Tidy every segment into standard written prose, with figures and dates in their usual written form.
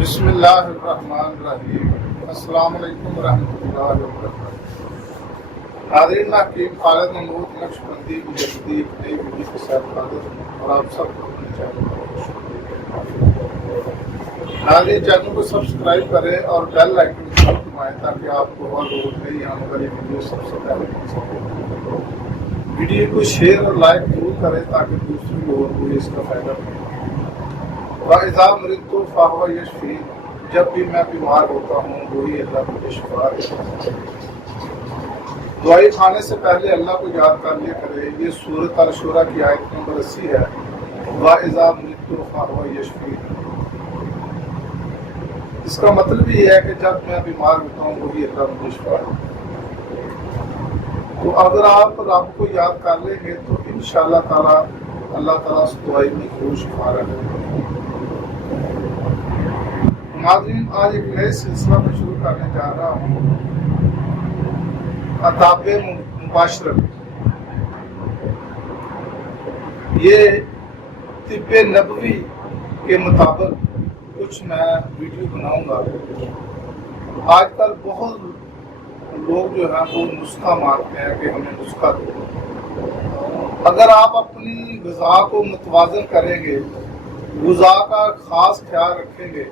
بسم اللہ الرحمن الرحیم۔ السلام علیکم ورحمۃ اللہ وبرکاتہ۔ ناظرین، میں حکیم خالد محمود نقشبندی مجددی نئی ویڈیو کے ساتھ حاضر ہوں اور آپ سب کو اپنے چینل پر ناظرین، چینل کو سبسکرائب کریں اور بیل آئیکن کو دبائیں تاکہ آپ کو اور روز نئی آنے والی ویڈیو سب سے پہلے مل سکے۔ ویڈیو کو شیئر اور لائک ضرور کریں تاکہ دوسرے لوگوں کو اس کا فائدہ ملے۔ وَإِذَا مَرِضْتُ فَهُوَ يَشْفِينِ، جب بھی میں بیمار ہوتا ہوں وہی اللہ مجھے شفا دیتا ہے۔ دوائی کھانے سے پہلے اللہ کو یاد کر لیا کرے۔ یہ سورۃ الشورى کی آیت نمبر 80 ہے۔ وَإِذَا مَرِضْتُ فَهُوَ يَشْفِينِ، اس کا مطلب یہ ہے کہ جب میں بیمار ہوتا ہوں وہی اللہ مجھے شفا دیتا ہے۔ تو اگر آپ رب کو یاد کر لیں گے تو انشاءاللہ تعالیٰ اللہ تعالیٰ اس دوائی میں ضرور شفا رکھے گا۔ ناظرین، آج ایک نئے سلسلہ میں شروع کرنے جا رہا ہوں، آداب مباشرت۔ یہ طب نبوی کے مطابق کچھ میں ویڈیو بناؤں گا۔ آج کل بہت لوگ جو ہیں وہ نسخہ مانگتے ہیں کہ ہمیں نسخہ دو۔ اگر آپ اپنی غذا کو متوازن کریں گے، غذا کا خاص خیال رکھیں گے،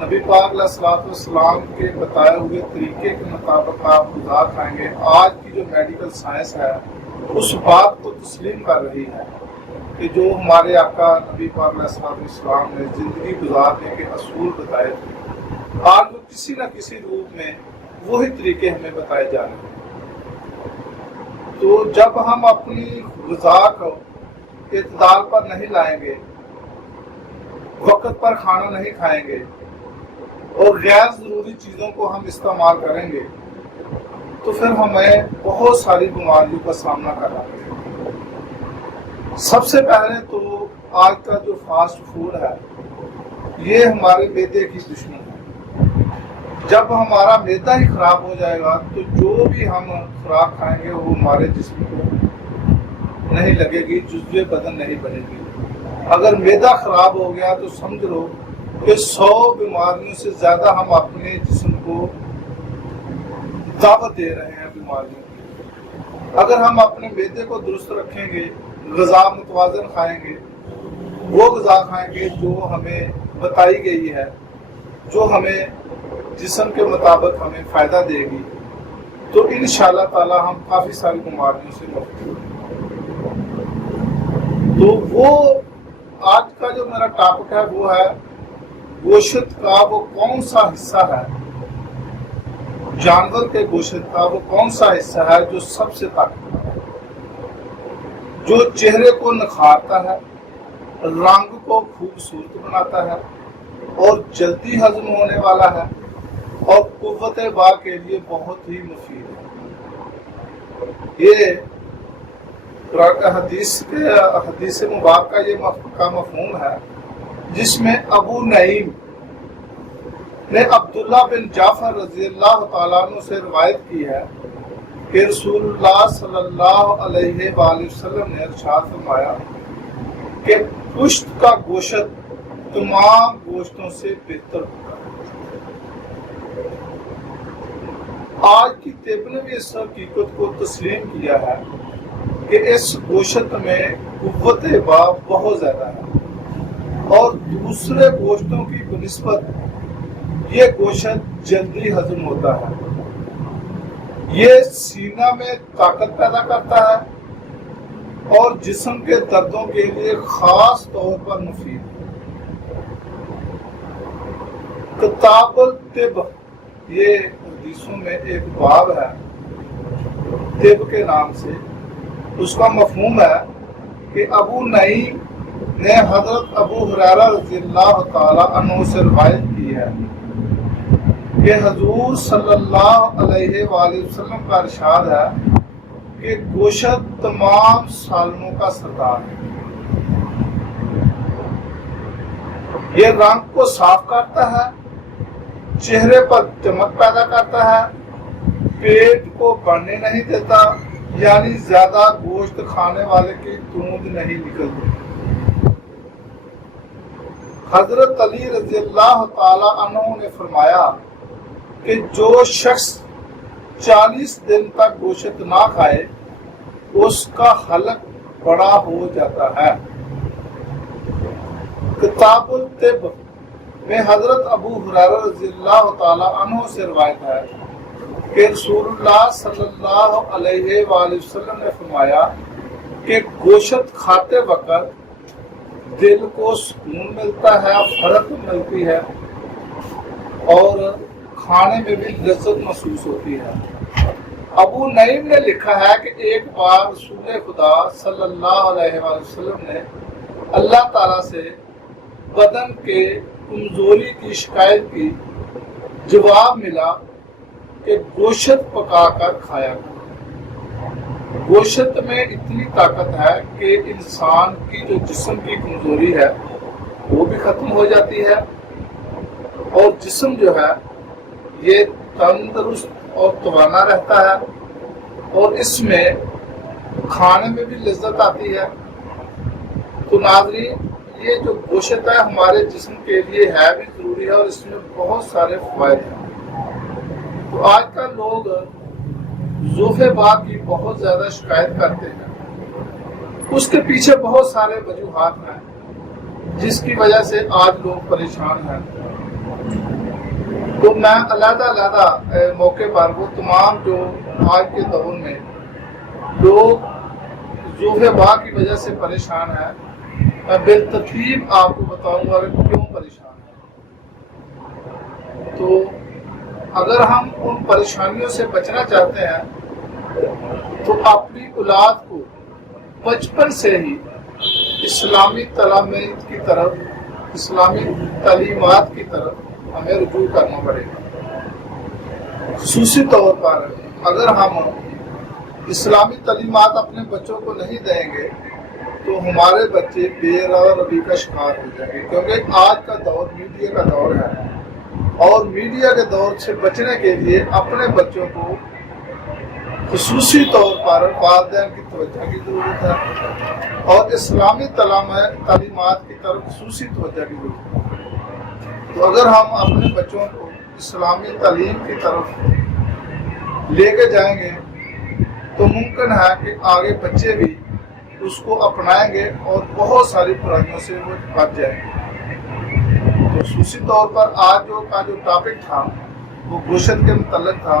نبی پاک علیہ الصلوۃ والسلام کے بتائے ہوئے طریقے کے مطابق آپ غذا کھائیں گے، آج کی جو میڈیکل سائنس ہے اس بات کو تسلیم کر رہی ہے کہ جو ہمارے آقا نبی پاک علیہ الصلوۃ والسلام نے زندگی گزارنے کے اصول بتائے تھے، آج وہ کسی نہ کسی روپ میں وہی طریقے ہمیں بتائے جا رہے ہیں۔ تو جب ہم اپنی غذا کو اعتدال پر نہیں لائیں گے، وقت پر کھانا نہیں کھائیں گے اور غیر ضروری چیزوں کو ہم استعمال کریں گے تو پھر ہمیں بہت ساری بیماریوں کا سامنا کرنا پڑے گا۔ سب سے پہلے تو آج کا جو فاسٹ فوڈ ہے یہ ہمارے معدے کی دشمن ہے۔ جب ہمارا معدہ ہی خراب ہو جائے گا تو جو بھی ہم خوراک کھائیں گے وہ ہمارے جسم کو نہیں لگے گی، جزوِ بدن نہیں بنے گی۔ اگر معدہ خراب ہو گیا تو سمجھ لو کہ 100 بیماریوں سے زیادہ ہم اپنے جسم کو دعوت دے رہے ہیں بیماریوں کی۔ اگر ہم اپنے معدے کو درست رکھیں گے، غذا متوازن کھائیں گے، وہ غذا کھائیں گے جو ہمیں بتائی گئی ہے، جو ہمیں جسم کے مطابق ہمیں فائدہ دے گی، تو انشاءاللہ تعالی ہم کافی ساری بیماریوں سے محفوظ ہیں۔ تو وہ آج کا جو میرا ٹاپک ہے وہ ہے گوشت کا وہ کون سا حصہ ہے، جانور کے گوشت کا وہ کون سا حصہ ہے جو سب سے طاقتور ہے، جو چہرے کو نکھارتا ہے، رنگ کو خوبصورت بناتا ہے اور جلدی ہضم ہونے والا ہے اور قوت باع کے لیے بہت ہی مفید ہے۔ یہ حدیث مبارکہ یہ کا مفہوم ہے جس میں ابو نعیم نے عبداللہ بن جعفر رضی اللہ تعالیٰ عنہ سے روایت کی ہے کہ رسول اللہ صلی اللہ علیہ وآلہ وسلم نے ارشاد فرمایا کہ پشت کا گوشت تمام گوشتوں سے بہتر ہوتا ہے۔ آج کی طب نے بھی اس حقیقت کو تسلیم کیا ہے کہ اس گوشت میں قوت باع بہت زیادہ ہے اور دوسرے گوشتوں کی بنسبت یہ گوشت جلدی ہضم ہوتا ہے، یہ سینہ میں طاقت پیدا کرتا ہے اور جسم کے دردوں کے لیے خاص طور پر مفید ہے۔ کتاب الطب، یہ حدیثوں میں ایک باب ہے طب کے نام سے، اس کا مفہوم ہے کہ ابو نعیم نے حضرت ابو ہریرہ رضی اللہ تعالی عنہ سے روایت کی ہے کہ حضور صلی اللہ علیہ وآلہ وسلم کا ارشاد ہے کہ گوشت تمام سالموں کا سردار ہے۔ یہ رنگ کو صاف کرتا ہے، چہرے پر چمک پیدا کرتا ہے، پیٹ کو بڑھنے نہیں دیتا، یعنی زیادہ گوشت کھانے والے کی توند نہیں نکلتی۔ حضرت علی رضی اللہ تعالی عنہ نے فرمایا کہ جو شخص 40 دن تک گوشت نہ کھائے اس کا حلق بڑا ہو جاتا ہے۔ کتاب الطب میں حضرت ابو ہریرہ رضی اللہ تعالی عنہ سے روایت ہے کہ رسول اللہ صلی اللہ علیہ وآلہ وسلم نے فرمایا کہ گوشت کھاتے وقت دل کو سکون ملتا ہے، فرحت ملتی ہے اور کھانے میں بھی لذت محسوس ہوتی ہے۔ ابو نعیم نے لکھا ہے کہ ایک بار رسول خدا صلی اللہ علیہ وآلہ وسلم نے اللہ تعالیٰ سے بدن کے کمزوری کی شکایت کی، جواب ملا کہ گوشت پکا کر کھایا کرو۔ گوشت میں اتنی طاقت ہے کہ انسان کی جو جسم کی کمزوری ہے وہ بھی ختم ہو جاتی ہے اور جسم جو ہے یہ تندرست اور توانا رہتا ہے اور اس میں کھانے میں بھی لذت آتی ہے۔ تو ناظرین، یہ جو گوشت ہے ہمارے جسم کے لیے ہے بھی ضروری ہے اور اس میں بہت سارے فوائد ہیں۔ تو آج کل لوگ ذوف باغ کی بہت زیادہ شکایت کرتے ہیں، اس کے پیچھے بہت سارے وجوہات ہیں جس کی وجہ سے آج لوگ پریشان ہیں۔ تو میں علیحدہ موقع پر وہ تمام جو آج کے دور میں لوگ ذوف باغ کی وجہ سے پریشان ہیں، میں بالترتیب آپ کو بتاؤں گا کہ کیوں پریشان ہیں۔ تو اگر ہم ان پریشانیوں سے بچنا چاہتے ہیں تو اپنی اولاد کو بچپن سے ہی اسلامی تعلیمات کی طرف ہمیں رجوع کرنا پڑے گا۔ خصوصی طور پر اگر ہم اسلامی تعلیمات اپنے بچوں کو نہیں دیں گے تو ہمارے بچے بے راہ روی کا شکار ہو جائیں گے، کیونکہ آج کا دور میڈیا کا دور ہے اور میڈیا کے دور سے بچنے کے لیے اپنے بچوں کو خصوصی طور پر والدین کی توجہ کی ضرورت ہے اور اسلامی تعلیمات کی طرف خصوصی توجہ کی ضرورت ہے۔ تو اگر ہم اپنے بچوں کو اسلامی تعلیم کی طرف لے کے جائیں گے تو ممکن ہے کہ آگے بچے بھی اس کو اپنائیں گے اور بہت ساری برائیوں سے وہ بچ جائیں گے۔ تو خصوصی طور پر آج کا جو ٹاپک تھا وہ گوشت کے متعلق تھا،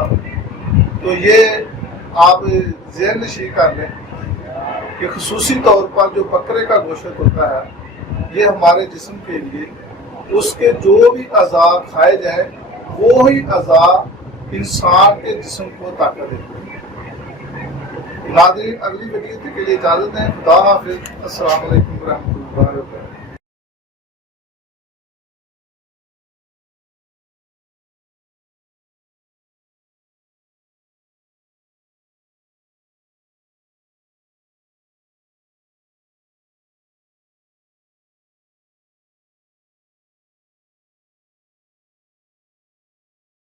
تو یہ آپ ذہن نشین کر لیں کہ خصوصی طور پر جو بکرے کا گوشت ہوتا ہے یہ ہمارے جسم کے لیے اس کے جو بھی اعضاء کھائے جائیں وہی اعضاء انسان کے جسم کو طاقت دیتے ہیں۔ ناظرین، اگلی ویڈیو کے لیے اجازت دیں۔ خدا حافظ۔ السلام علیکم ورحمۃ اللہ وبرکاتہ۔